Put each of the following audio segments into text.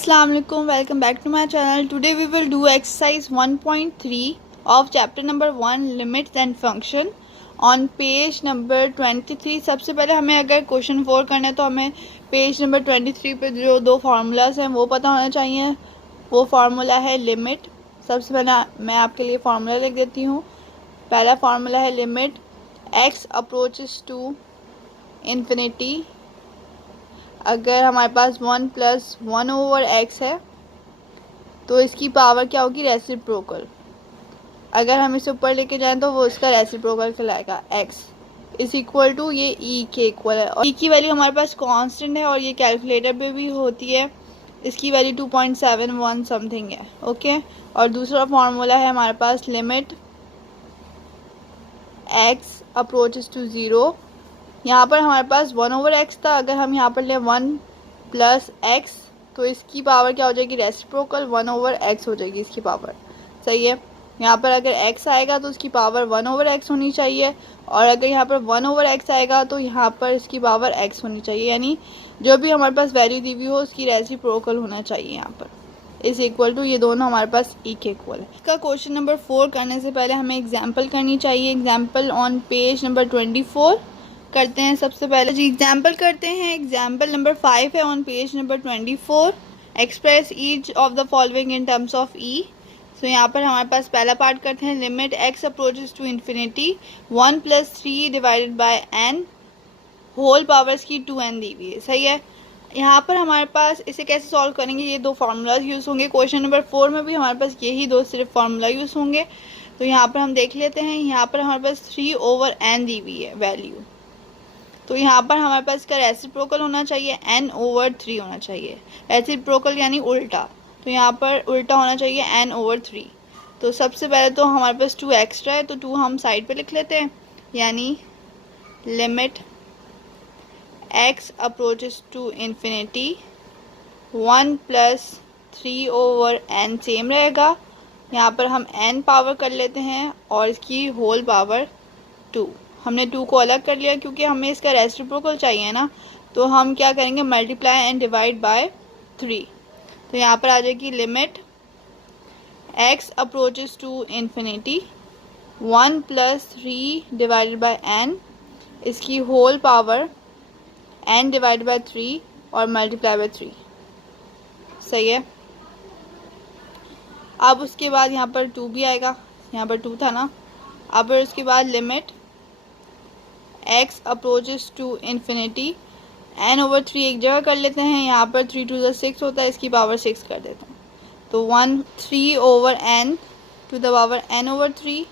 Assalamu alaikum, welcome back to my channel. Today we will do exercise 1.3 of chapter number 1 limits and function on page number 23. सबसे पहले हमें अगर question 4 करना है तो हमें पेज नंबर 23 पे जो दो फार्मूलाज हैं वो पता होना चाहिए। वो फार्मूला है लिमिट। सबसे पहले मैं आपके लिए फार्मूला लिख देती हूँ। पहला फार्मूला है limit x approaches to infinity. अगर हमारे पास 1 + 1/x है तो इसकी पावर क्या होगी, रेसिप्रोकल। अगर हम इसे ऊपर लेके जाएं तो वो इसका रेसिप्रोकल कहलाएगा। x इज इक्वल टू ये e के इक्वल है और e की वैल्यू हमारे पास कांस्टेंट है और ये कैलकुलेटर पे भी होती है। इसकी वैल्यू 2.71 समथिंग है। ओके, और दूसरा फार्मूला है हमारे पास लिमिट x अप्रोचेस टू 0। यहाँ पर हमारे पास 1/x था। अगर हम यहाँ पर ले 1 + x तो इसकी पावर क्या हो जाएगी, रेसिप्रोकल 1/x हो जाएगी इसकी पावर। सही है। यहाँ पर अगर x आएगा तो इसकी पावर 1/x होनी चाहिए और अगर यहाँ पर 1/x आएगा तो यहाँ पर इसकी पावर x होनी चाहिए। यानी जो भी हमारे पास वैल्यू दी हुई हो उसकी रेसिप्रोकल होना चाहिए। यहाँ पर इज इक्वल टू ये दोनों हमारे पास e के इक्वल है। इसका क्वेश्चन नंबर 4 करने से पहले हमें एग्जाम्पल करनी चाहिए। एग्जाम्पल ऑन पेज नंबर 24 करते हैं। सबसे पहले जी एग्जाम्पल करते हैं। एग्जाम्पल नंबर 5 है on page number 24। Express each of the following in terms of e. So यहाँ पर हमारे पास पहला पार्ट करते हैं। Limit x approaches to infinity 1 + 3 divided by n whole powers की 2n दी हुई है। सही है। यहाँ पर हमारे पास इसे कैसे सॉल्व करेंगे, ये दो फार्मूलाज यूज़ होंगे। क्वेश्चन नंबर 4 में भी हमारे पास यही दो सिर्फ फार्मूला यूज़ होंगे। तो यहाँ पर हम देख लेते हैं। यहाँ पर हमारे पास 3/n दी हुई है वैल्यू। तो यहाँ पर हमारे पास इसका रेसिप्रोकल होना चाहिए n/3 होना चाहिए। रेसिप्रोकल यानी उल्टा। तो यहाँ पर उल्टा होना चाहिए n/3। तो सबसे पहले तो हमारे पास 2 एक्स्ट्रा है तो 2 हम साइड पे लिख लेते हैं। यानी limit x approaches to infinity 1 + 3/n same रहेगा। यहाँ पर हम n पावर कर लेते हैं और इसकी होल पावर 2। हमने 2 को अलग कर लिया क्योंकि हमें इसका रेसिप्रोकल चाहिए ना। तो हम क्या करेंगे, मल्टीप्लाई एंड डिवाइड बाय 3। तो यहाँ पर आ जाएगी limit x approaches to infinity 1 + 3 divided by n, इसकी whole power n divide by 3 और मल्टीप्लाई बाय 3। सही है। अब उसके बाद यहाँ पर 2 भी आएगा। यहाँ पर 2 था ना। अब उसके बाद limit x approaches to infinity n/3 एक जगह कर लेते हैं। यहाँ पर 3 × 2 = 6 होता है, इसकी पावर 6 कर देते हैं। तो 3/n to the power n/3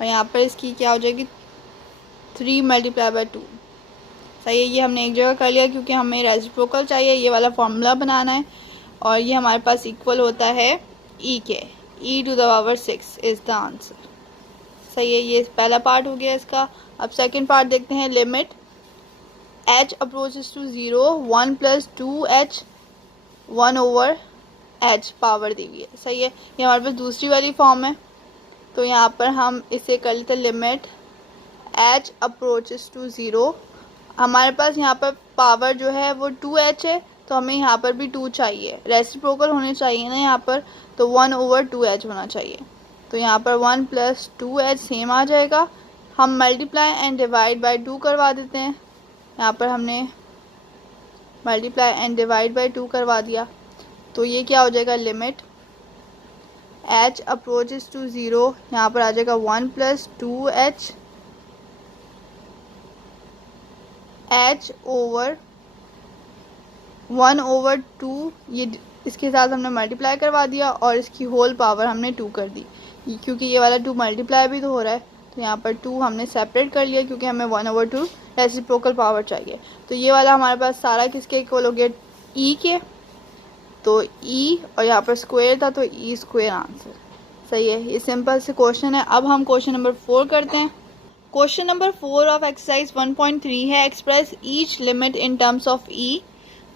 और यहाँ पर इसकी क्या हो जाएगी 3 × 2। सही है। ये हमने एक जगह कर लिया क्योंकि हमें रेसिप्रोकल चाहिए। ये वाला फॉर्मूला बनाना है और ये हमारे पास इक्वल होता है e के। e⁻6 is the answer. सही है। ये पहला पार्ट हो गया इसका। अब सेकंड पार्ट देखते हैं। Limit h approaches to 0 1 + 2h 1/h power दी हुई है। सही है। ये हमारे पास दूसरी वाली फॉर्म है। तो यहाँ पर हम इसे कर लेते हैं। Limit h approaches to 0। हमारे पास यहाँ पर पावर जो है वो 2h है तो हमें यहाँ पर भी 2 चाहिए। रेसिप्रोकल होने चाहिए ना यहाँ पर, तो 1/2h होना चाहिए। तो यहाँ पर 1 + 2h सेम आ जाएगा। हम मल्टीप्लाई एंड डिवाइड बाय 2 करवा देते हैं। यहाँ पर हमने मल्टीप्लाई एंड डिवाइड बाय 2 करवा दिया। तो ये क्या हो जाएगा, लिमिट h अप्रोचेस टू 0, यहाँ पर आ जाएगा 1 + 2h h ओवर 1/2। ये इसके साथ हमने मल्टीप्लाई करवा दिया और इसकी होल पावर हमने 2 कर दी क्योंकि ये वाला 2 मल्टीप्लाई भी तो हो रहा है। तो यहाँ पर 2 हमने सेपरेट कर लिया क्योंकि हमें 1/2 रेसिप्रोकल पावर चाहिए। तो ये वाला हमारे पास सारा किसके इक्वल हो गया, e के। तो e और यहाँ पर स्क्वायर था तो e² आंसर। सही है। ये सिंपल से क्वेश्चन है। अब हम क्वेश्चन नंबर 4 करते हैं। क्वेश्चन नंबर 4 ऑफ एक्सरसाइज 1.3 है। Express each limit in terms of e।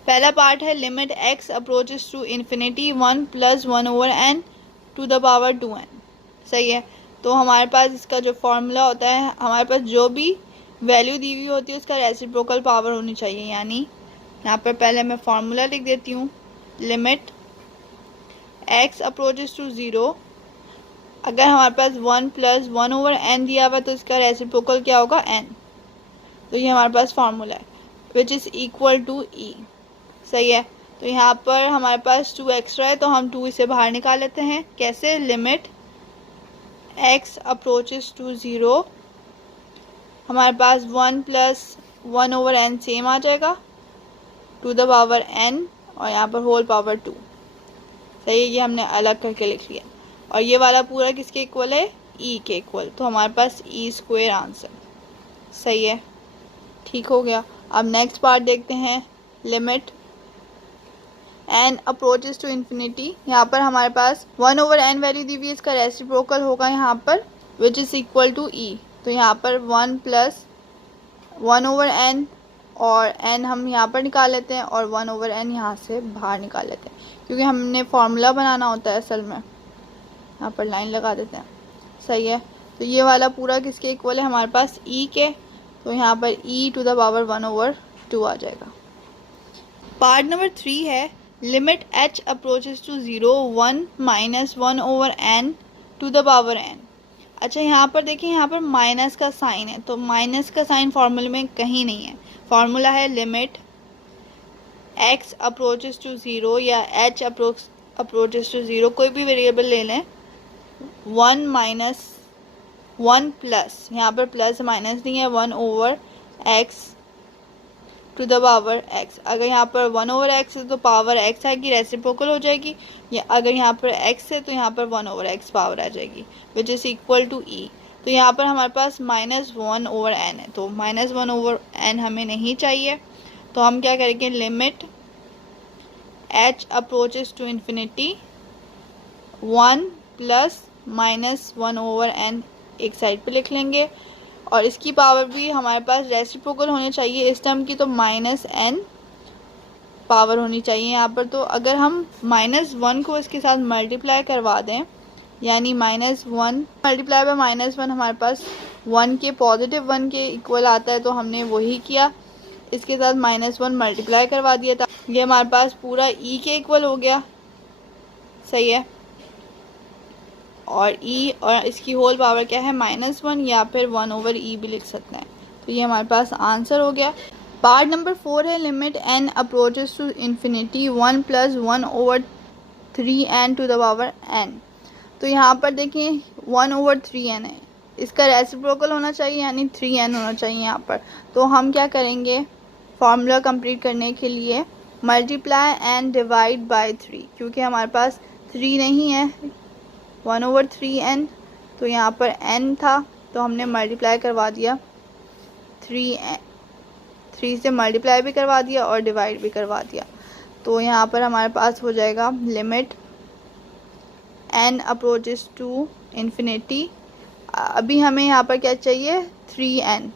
पहला पार्ट है limit x approaches to infinity 1 + 1/n to the power 2n। सही है। तो हमारे पास इसका जो फॉर्मूला होता है, हमारे पास जो भी वैल्यू दी हुई होती है उसका रेसिप्रोकल पावर होनी चाहिए। यानी यहाँ पर पहले मैं फार्मूला लिख देती हूँ। लिमिट x अप्रोचेस टू 0, अगर हमारे पास 1 प्लस 1/n दिया हुआ तो इसका रेसिप्रोकल क्या होगा n। तो ये हमारे पास फार्मूला है which is equal to e। सही है। तो यहाँ पर हमारे पास 2 एक्स्ट्रा है तो हम 2 इसे बाहर निकाल लेते हैं। कैसे? लिमिट x अप्रोचेस टू 0, हमारे पास 1 प्लस 1/n सेम आ जाएगा टू द पावर n और यहाँ पर होल पावर 2। सही है, ये हमने अलग करके लिख लिया। और ये वाला पूरा किसके इक्वल है? e के इक्वल। तो हमारे पास e² आंसर। सही है, ठीक हो गया। अब नेक्स्ट पार्ट देखते हैं। Limit n approaches to infinity, यहाँ पर हमारे पास 1/n वैल्यू दी हुई है, इसका रेसिप्रोकल होगा यहाँ पर which is equal to e। तो यहाँ पर 1 प्लस 1/n और n हम यहाँ पर निकाल लेते हैं और 1/n यहाँ से बाहर निकाल लेते हैं क्योंकि हमने फार्मूला बनाना होता है असल में। यहाँ पर लाइन लगा देते हैं। सही है। तो ये वाला पूरा किसके इक्वल है? हमारे पास e के। तो यहाँ पर e टू द पावर 1/2 आ जाएगा। पार्ट नंबर 3 है limit h approaches to 0 1 minus 1/n to the power n। अच्छा, यहाँ पर देखिए, यहाँ पर माइनस का साइन है तो माइनस का साइन फार्मूले में कहीं नहीं है। फार्मूला है लिमिट x अप्रोचेस टू 0 या h अप्रोचेस टू 0, कोई भी वेरिएबल ले लें, 1 माइनस 1 प्लस, यहाँ पर प्लस माइनस नहीं है, 1/x to the power x। अगर यहाँ पर 1/x है तो पावर x आएगी, रेसिप्रोकल हो जाएगी। या अगर यहाँ पर x है तो यहाँ पर 1/x पावर आ जाएगी which is equal to e। तो यहाँ पर हमारे पास -1/n है तो -1/n हमें नहीं चाहिए। तो हम क्या करेंगे? Limit h approaches to infinity 1 plus -1/n एक साइड पे लिख लेंगे और इसकी पावर भी हमारे पास रेसिप्रोकल होनी चाहिए इस टर्म की, तो -n पावर होनी चाहिए यहाँ पर। तो अगर हम -1 को इसके साथ मल्टीप्लाई करवा दें, यानी -1 मल्टीप्लाई बाय -1 हमारे पास 1 के पॉजिटिव 1 के इक्वल आता है, तो हमने वही किया, इसके साथ -1 मल्टीप्लाई करवा दिया था। ये हमारे पास पूरा e के इक्वल हो गया। सही है। और e और इसकी होल पावर क्या है? -1 या फिर 1/e भी लिख सकते हैं। तो ये हमारे पास आंसर हो गया। पार्ट नंबर 4 है limit n approaches to infinity 1 plus 1/3n to the power n। तो यहाँ पर देखिए 1/3n है, इसका रेसिप्रोकल होना चाहिए यानी 3n होना चाहिए यहाँ पर। तो हम क्या करेंगे? फार्मूला कंप्लीट करने के लिए मल्टीप्लाई एंड डिवाइड बाय 3, क्योंकि हमारे पास 3 नहीं है, 1/3n, तो यहाँ पर n था तो हमने मल्टीप्लाई करवा दिया, 3 से मल्टीप्लाई भी करवा दिया और डिवाइड भी करवा दिया। तो यहाँ पर हमारे पास हो जाएगा limit n approaches to infinity. अभी हमें यहाँ पर क्या चाहिए? 3n।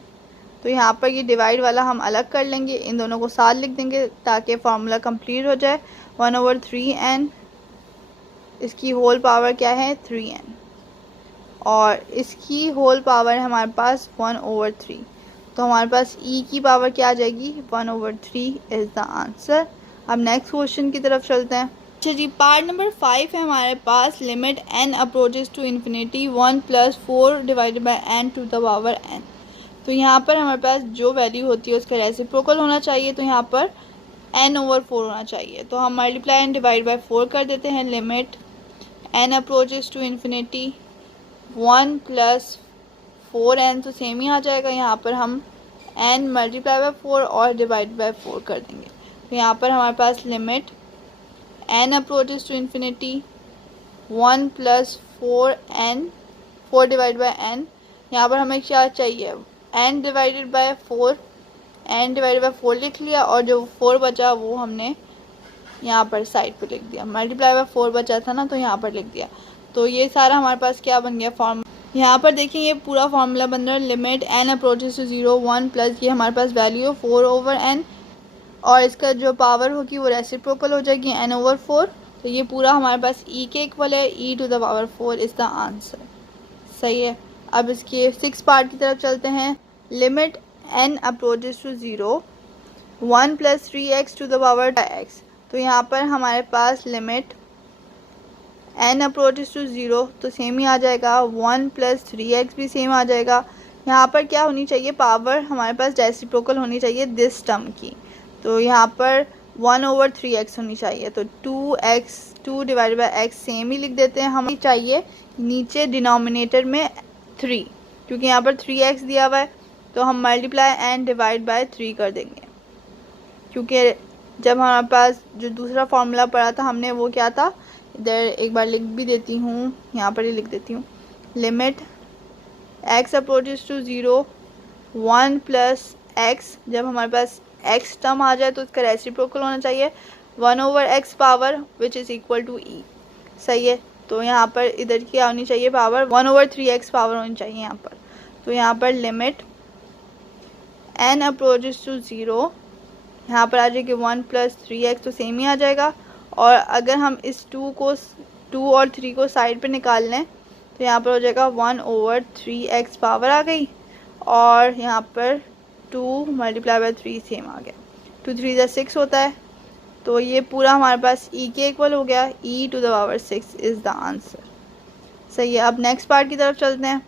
तो यहाँ पर ये डिवाइड वाला हम अलग कर लेंगे, इन दोनों को साथ लिख देंगे ताकि फार्मूला कंप्लीट हो जाए। 1/3n, इसकी होल पावर क्या है? 3n, और इसकी होल पावर है हमारे पास 1/3। तो हमारे पास e की पावर क्या आ जाएगी? 1/3 इज़ द आंसर। अब नेक्स्ट क्वेश्चन की तरफ चलते हैं। अच्छा जी, पार्ट नंबर 5 है हमारे पास limit n approaches to infinity 1 plus 4 divided by n to the power n। तो यहाँ पर हमारे पास जो वैल्यू होती है उसका रेसिप्रोकल होना चाहिए, तो यहाँ पर n/4 होना चाहिए। तो हम मल्टीप्लाई एंड डिवाइड बाय 4 कर देते हैं। Limit n approaches to infinity 1 plus 4n, तो सेम ही आ जाएगा। यहाँ पर हम n मल्टीप्लाई बाय 4 और डिवाइड बाय 4 कर देंगे। तो यहाँ पर हमारे पास limit n approaches to infinity 1 plus 4n 4 divide by n, यहाँ पर हमें क्या चाहिए? n divided by 4, n divided by 4 लिख लिया और जो 4 बचा वो हमने यहाँ पर साइड पे लिख दिया। मल्टीप्लाई बाय 4 बचा था ना, तो यहाँ पर लिख दिया। तो ये सारा हमारे पास क्या बन गया? फॉर्म। यहाँ पर देखिए ये पूरा फार्मूला बन रहा है limit n approaches to 0 1 plus ये हमारे पास वैल्यू 4/n और इसका जो पावर होगी वो रेसिप्रोकल हो जाएगी n/4। तो ये पूरा हमारे पास e के इक्वल है, e to the power 4 is the answer. सही है। अब इसके 6 पार्ट की तरफ चलते हैं। Limit n approaches to 0 1 plus 3x to the power x। तो यहाँ पर हमारे पास लिमिट n अप्रोचेस टू 0 तो सेम ही आ जाएगा, 1 + 3x भी सेम आ जाएगा। यहाँ पर क्या होनी चाहिए, पावर हमारे पास रेसिप्रोकल होनी चाहिए दिस टर्म की, तो यहाँ पर 1/3x होनी चाहिए, तो 2x 2 divided by x same ही लिख देते हैं। हमें चाहिए नीचे डिनोमिनेटर में 3, क्योंकि यहाँ पर 3x दिया हुआ है, तो हम मल्टीप्लाई एंड डिवाइड बाय 3 कर देंगे, क्योंकि जब हमारे पास जो दूसरा फॉर्मूला पढ़ा था हमने वो क्या था, इधर एक बार लिख भी देती हूँ, यहाँ पर ही लिख देती हूँ, limit x approaches to 0 1 + x, जब हमारे पास x टर्म आ जाए तो इसका रेसिप्रोकल होना चाहिए 1/x power which is equal to e। सही है, तो यहाँ पर इधर क्या होनी चाहिए, पावर 1/3x पावर होनी चाहिए यहाँ पर। तो यहाँ पर लिमिट n अप्रोचेस टू 0, यहाँ पर आ जाएगी 1 + 3x तो सेम ही आ जाएगा। और अगर हम इस 2 और 3 को साइड पे निकाल लें तो यहाँ पर हो जाएगा 1/3x पावर आ गई, और यहाँ पर 2 × 3 सेम आ गया, 2 3 = 6 होता है, तो ये पूरा हमारे पास e के इक्वल हो गया, e⁻6 इज़ द आंसर। सही है, अब नेक्स्ट पार्ट की तरफ चलते हैं।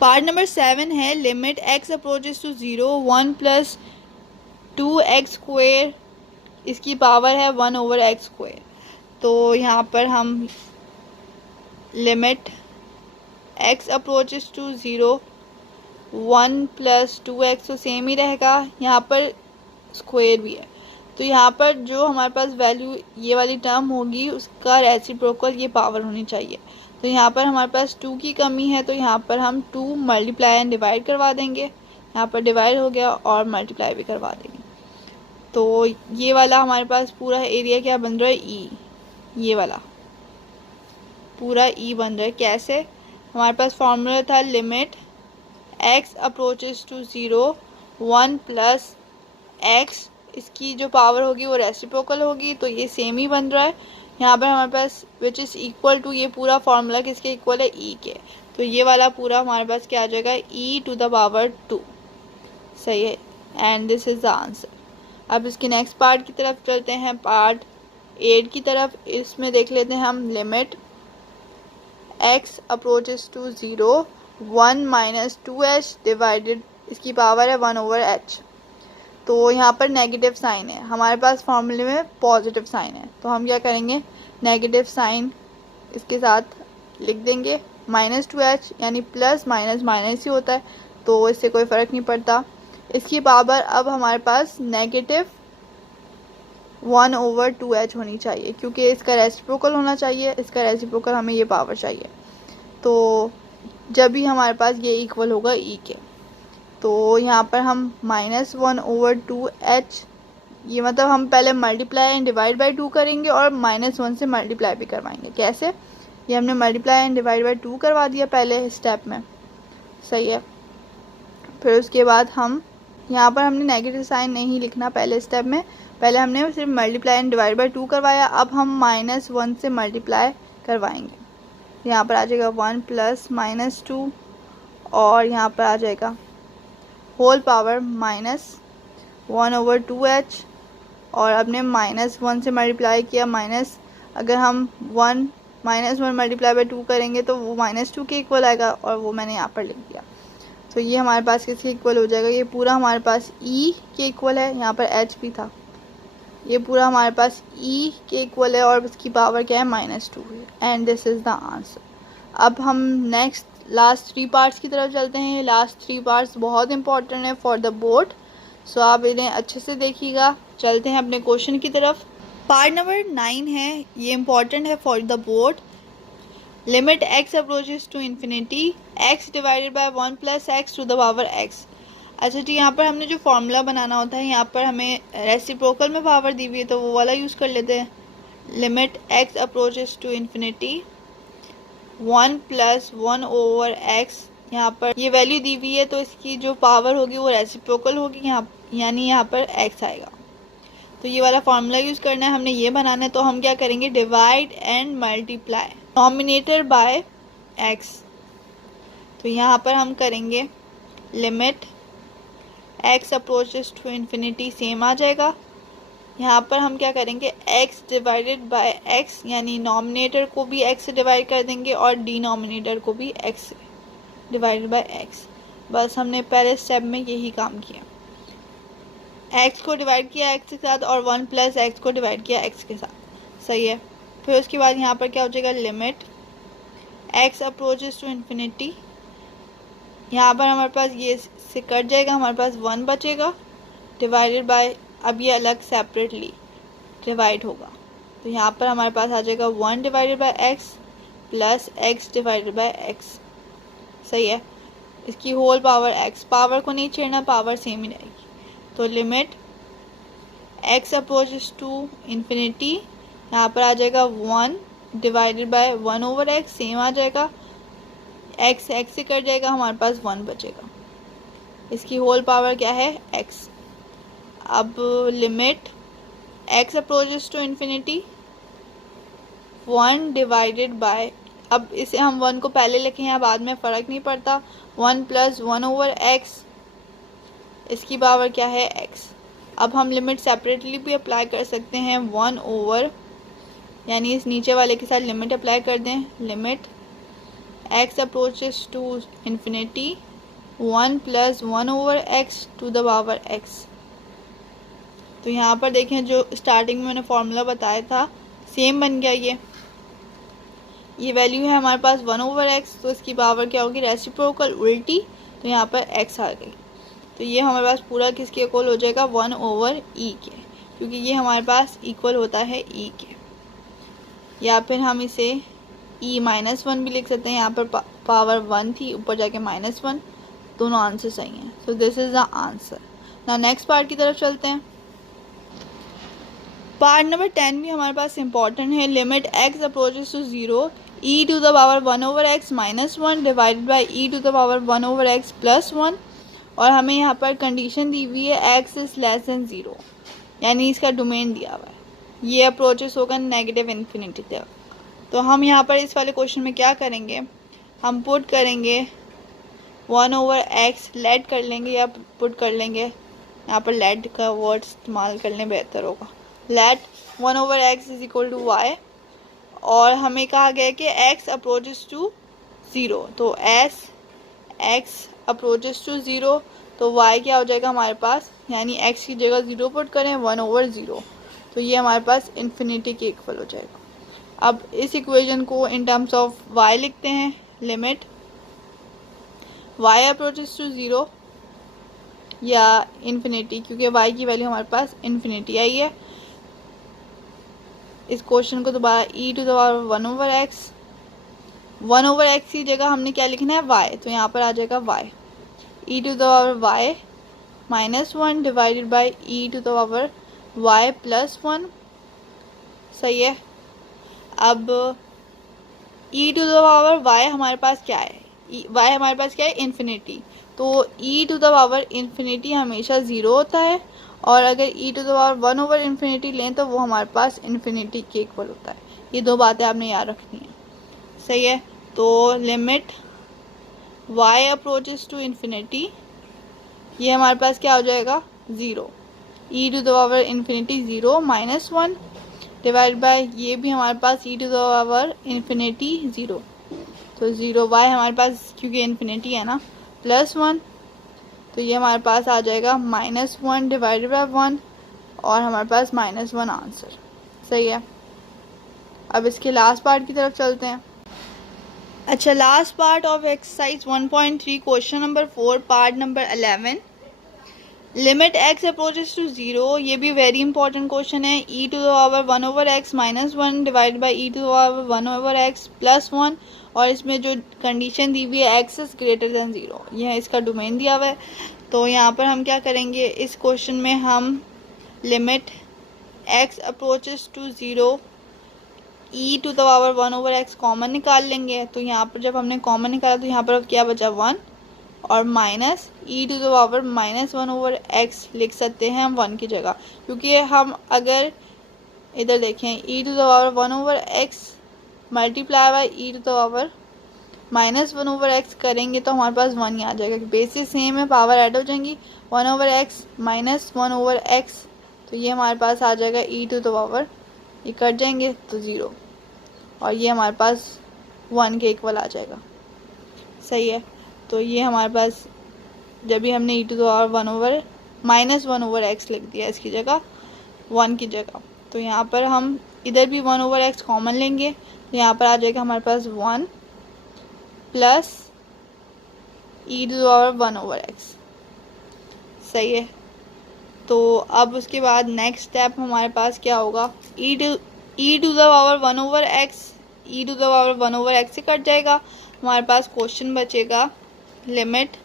पार्ट नंबर 7 है limit x approaches to 0 1 + 2x², इसकी पावर है 1/x²। तो यहाँ पर हम limit x approaches to 0 1 + 2x तो सेम ही रहेगा, यहाँ पर स्क्वायर भी है, तो यहाँ पर जो हमारे पास वैल्यू ये वाली टर्म होगी उसका रेसिप्रोकल ये पावर होनी चाहिए। तो यहाँ पर हमारे पास 2 की कमी है, तो यहाँ पर हम 2 मल्टीप्लाई एंड डिवाइड करवा देंगे, यहाँ पर डिवाइड हो गया और मल्टीप्लाई भी करवा देंगे। तो ये वाला हमारे पास पूरा एरिया क्या बन रहा है, ई, ये वाला पूरा ई बन रहा है। कैसे, हमारे पास फॉर्मूला था limit x approaches to 0 1 + x, इसकी जो पावर होगी वो रेसिप्रोकल होगी, तो ये सेम ही बन रहा है। यहाँ पर हमारे पास विच इज़ इक्वल टू, ये पूरा फॉर्मूला किसके इक्वल है, ई के, तो ये वाला पूरा हमारे पास क्या आ जाएगा, e⁻²। सही है, and this is the answer. अब इसके नेक्स्ट पार्ट की तरफ चलते हैं, पार्ट 8 की तरफ। इसमें देख लेते हैं हम limit x approaches to 0 1 - 2h divided, इसकी पावर है 1/h। तो यहाँ पर नेगेटिव साइन है, हमारे पास फॉर्मूले में पॉजिटिव साइन है, तो हम क्या करेंगे, नेगेटिव साइन इसके साथ लिख देंगे, -2h यानी प्लस माइनस माइनस ही होता है, तो इससे कोई फ़र्क नहीं पड़ता। इसकी पावर अब हमारे पास नेगेटिव 1/2h होनी चाहिए, क्योंकि इसका रेसिप्रोकल होना चाहिए, इसका रेसिप्रोकल हमें ये पावर चाहिए, तो जब भी हमारे पास ये इक्वल होगा e के, तो यहाँ पर हम -1/2h, ये मतलब हम पहले मल्टीप्लाई एंड डिवाइड बाई 2 करेंगे और -1 से मल्टीप्लाई भी करवाएंगे। कैसे, ये हमने मल्टीप्लाई एंड डिवाइड बाई 2 करवा दिया पहले स्टेप में। सही है, फिर उसके बाद हम यहाँ पर हमने नेगेटिव साइन नहीं लिखना पहले स्टेप में, पहले हमने सिर्फ मल्टीप्लाई एंड डिवाइड बाई 2 करवाया, अब हम -1 से मल्टीप्लाई करवाएंगे। यहाँ पर आ जाएगा 1 + -2, और यहाँ पर आ जाएगा होल पावर -1/2h, और अपने -1 से मल्टीप्लाई किया, माइनस, अगर हम 1 मल्टीप्लाई बाई 2 करेंगे तो वो -2 के इक्वल आएगा, और वो मैंने यहाँ पर लिख दिया। तो ये हमारे पास किसके इक्वल हो जाएगा, ये पूरा हमारे पास e के इक्वल है, यहाँ पर h भी था, ये पूरा हमारे पास e के इक्वल है, और उसकी पावर क्या है, -2 है, and this is the answer. अब हम नेक्स्ट लास्ट 3 पार्ट्स की तरफ चलते हैं। ये लास्ट 3 पार्ट्स बहुत इंपॉर्टेंट है फॉर द बोर्ड, सो आप इन्हें अच्छे से देखिएगा। चलते हैं अपने क्वेश्चन की तरफ। पार्ट नंबर 9 है, ये इंपॉर्टेंट है for the board. Limit x approaches to infinity x divided by 1 + x to the power x। अच्छा जी, यहाँ पर हमने जो फॉर्मूला बनाना होता है, यहाँ पर हमें रेसिप्रोकल में पावर दी हुई है, तो वो वाला यूज़ कर लेते हैं। Limit x approaches to infinity 1 + 1/x, यहाँ पर ये वैल्यू दी हुई है, तो इसकी जो पावर होगी वो रेसिप्रोकल होगी, यहाँ यानी यहाँ पर x आएगा, तो ये वाला फार्मूला यूज़ करना है, हमने ये बनाना है। तो हम क्या करेंगे, divide and multiply nominator by x। तो यहाँ पर हम करेंगे limit x approaches to infinity, same आ जाएगा, यहाँ पर हम क्या करेंगे, x डिवाइडेड बाय x, यानी नॉमिनेटर को भी x से डिवाइड कर देंगे और डिनोमिनेटर को भी x से डिवाइडेड बाय x। बस हमने पहले स्टेप में यही काम किया, x को डिवाइड किया x के साथ और 1 प्लस x को डिवाइड किया x के साथ। सही है। फिर उसके बाद यहाँ पर क्या हो जाएगा, limit x approaches to infinity, यहाँ पर हमारे पास ये से कट जाएगा, हमारे पास 1 बचेगा डिवाइडेड बाय, अब ये अलग सेपरेटली डिवाइड होगा, तो यहाँ पर हमारे पास आ जाएगा 1 divided by x plus x divided by x। सही है। इसकी होल पावर x, पावर को नहीं छेड़ना, पावर सेम ही रहेगी। तो limit x approaches to infinity, यहाँ पर आ जाएगा 1 divided by 1 over x, same आ जाएगा, x x से कट जाएगा, हमारे पास 1 बचेगा। इसकी होल पावर क्या है, x। अब limit x approaches to infinity 1 divided by, अब इसे हम 1 को पहले लिखें या बाद में फ़र्क नहीं पड़ता, 1 प्लस 1 ओवर x, इसकी पावर क्या है, x। अब हम लिमिट सेपरेटली भी अप्लाई कर सकते हैं, 1 ओवर, यानी इस नीचे वाले के साथ लिमिट अप्लाई कर दें, limit x approaches to infinity 1 plus 1 over x to the power x। तो यहाँ पर देखें, जो स्टार्टिंग में मैंने फॉर्मूला बताया था सेम बन गया। ये वैल्यू है हमारे पास 1 ओवर x, तो इसकी पावर क्या होगी, रेसिप्रोकल उल्टी, तो यहाँ पर x आ गई। तो ये हमारे पास पूरा किसके इक्वल हो जाएगा, 1 ओवर e के, क्योंकि ये हमारे पास इक्वल होता है e के। या फिर हम इसे e-1 भी लिख सकते हैं, यहाँ पर पावर 1 थी, ऊपर जाके -1, दोनों आंसर सही हैं। So this is the answer. ना नेक्स्ट पार्ट की तरफ चलते हैं। पार्ट नंबर 10 भी हमारे पास इंपॉर्टेंट है। Limit x approaches to 0 e to the power 1 over x minus 1 divided by e to the power 1 over x plus 1, और हमें यहाँ पर कंडीशन दी हुई है x इज़ लेस देन 0, यानी इसका डोमेन दिया हुआ है। ये अप्रोचेस होगा नेगेटिव इन्फिनिटी तक। तो हम यहाँ पर इस वाले क्वेश्चन में क्या करेंगे, हम पुट करेंगे 1 ओवर x, लेट कर लेंगे या पुट कर लेंगे, यहाँ पर लेट का वर्ड इस्तेमाल कर लें बेहतर होगा, let 1 over x is equal to y, और हमें कहा गया कि x अप्रोचेस टू 0, तो एस x अप्रोचेस टू 0, तो y क्या हो जाएगा हमारे पास, यानी x की जगह 0 पुट करें, 1 ओवर 0, तो ये हमारे पास इन्फिनिटी के इक्वल हो जाएगा। अब इस इक्वेशन को इन टर्म्स ऑफ y लिखते हैं, लिमिट y अप्रोचेस टू 0 या इन्फिनिटी, क्योंकि y की वैल्यू हमारे पास इन्फिनिटी आई है। इस क्वेश्चन को दोबारा e to the power 1 over x, 1 over x की जगह हमने क्या लिखना है, y, तो यहाँ पर आ जाएगा y, e to the power y minus 1 divided by e to the power y plus 1। सही है। अब e to the power y हमारे पास क्या है, y हमारे पास क्या है, इन्फिनिटी, तो e to the power infinity हमेशा 0 होता है, और अगर e to the power 1 over infinity लें तो वो हमारे पास इन्फिनिटी के इक्वल होता है। ये दो बातें आपने याद रखनी है। सही है। तो limit y approaches to infinity, ये हमारे पास क्या हो जाएगा, 0, e to the power infinity 0 minus 1 divide by, ये भी हमारे पास e to the power infinity 0, तो 0, y हमारे पास क्योंकि इन्फिनिटी है ना, प्लस 1, तो ये हमारे पास आ जाएगा -1 डिवाइडेड बाय 1, और हमारे पास -1 आंसर। सही है। अब इसके लास्ट पार्ट की तरफ चलते हैं। अच्छा, last part of exercise 1.3 question number 4 part number 11, limit x approaches to 0, ये भी वेरी इंपॉर्टेंट क्वेश्चन है, e to the power 1 over x minus 1 divide by e to the power 1 over x plus 1, और इसमें जो condition दी हुई है x is greater than 0, यह इसका डोमेन दिया हुआ है। तो यहाँ पर हम क्या करेंगे, इस क्वेश्चन में हम limit x approaches to 0 e to the power 1 over x common निकाल लेंगे। तो यहाँ पर जब हमने कॉमन निकाला तो यहाँ पर अब क्या बचा, 1, और minus e to the power -1 over x लिख सकते हैं हम 1 की जगह, क्योंकि हम अगर इधर देखें e to the power 1 over x multiply by e to the power -1 over x करेंगे तो हमारे पास 1 ही आ जाएगा। बेसिस सेम है, पावर ऐड हो जाएंगी, 1 ओवर x -1 ओवर x, तो ये हमारे पास आ जाएगा e टू द पावर, ये कट जाएंगे तो 0, और ये हमारे पास 1 के इक्वल आ जाएगा। सही है, तो ये हमारे पास जब भी हमने e to the power 1 over -1/x लिख दिया इसकी जगह 1 की जगह, तो यहाँ पर हम इधर भी 1/x कॉमन लेंगे, तो यहाँ पर आ जाएगा हमारे पास 1 plus e to the power 1/x। सही है, तो अब उसके बाद नेक्स्ट स्टेप हमारे पास क्या होगा, e to the power 1/x, e to the power 1/x से कट जाएगा, हमारे पास क्वेश्चन बचेगा limit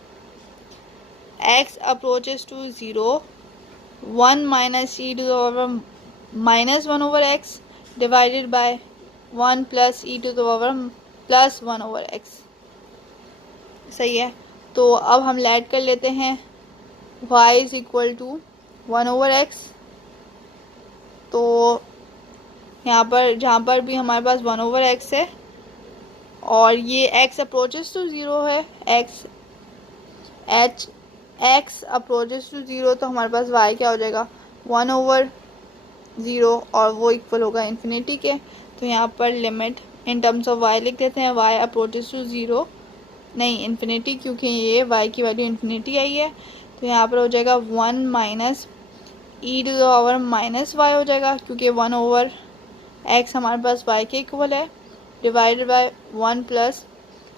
x approaches to 0 1 minus e to the power -1/x divided by 1 plus e to the power +1/x। सही है, तो अब हम लेट कर लेते हैं y is equal to 1/x। तो यहाँ पर जहाँ पर भी हमारे पास 1/x है और ये x अप्रोचेस टू 0 है, x अप्रोचेस टू 0, तो हमारे पास y क्या हो जाएगा 1/0 और वो इक्वल होगा इन्फिनिटी के। तो यहाँ पर limit in terms of y लिख देते हैं, y अप्रोचेस टू 0 नहीं इन्फिनिटी, क्योंकि ये y की वैल्यू इन्फिनिटी आई है। तो यहाँ पर हो जाएगा 1 minus e to the power -y हो जाएगा, क्योंकि 1/x हमारे पास y के इक्वल है, divided by 1 plus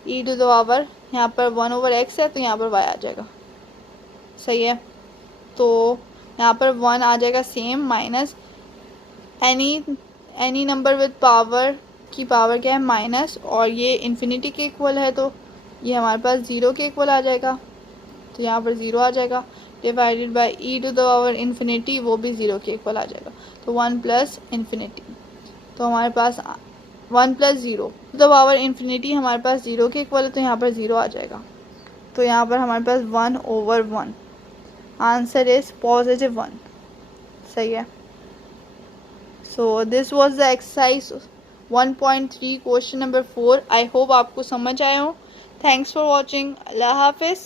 e to the power, यहाँ पर 1/x है तो यहाँ पर y आ जाएगा। सही है, तो यहाँ पर 1 आ जाएगा same, minus any number with power की पावर क्या है माइनस, और ये इन्फिनिटी के इक्वल है तो ये हमारे पास 0 के इक्वल आ जाएगा, तो यहाँ पर 0 आ जाएगा, divided by e to the power infinity, वो भी 0 के इक्वल आ जाएगा, तो 1 प्लस इन्फिनिटी, तो हमारे पास 1 plus 0 to the power infinity हमारे पास 0 के इक्वल है, तो यहाँ पर 0 आ जाएगा, तो यहाँ पर हमारे पास 1/1, आंसर इज +1। सही है, so this was the exercise 1.3 question number 4। I hope आपको समझ आए हो। Thanks for watching. अल्लाह हाफिज़।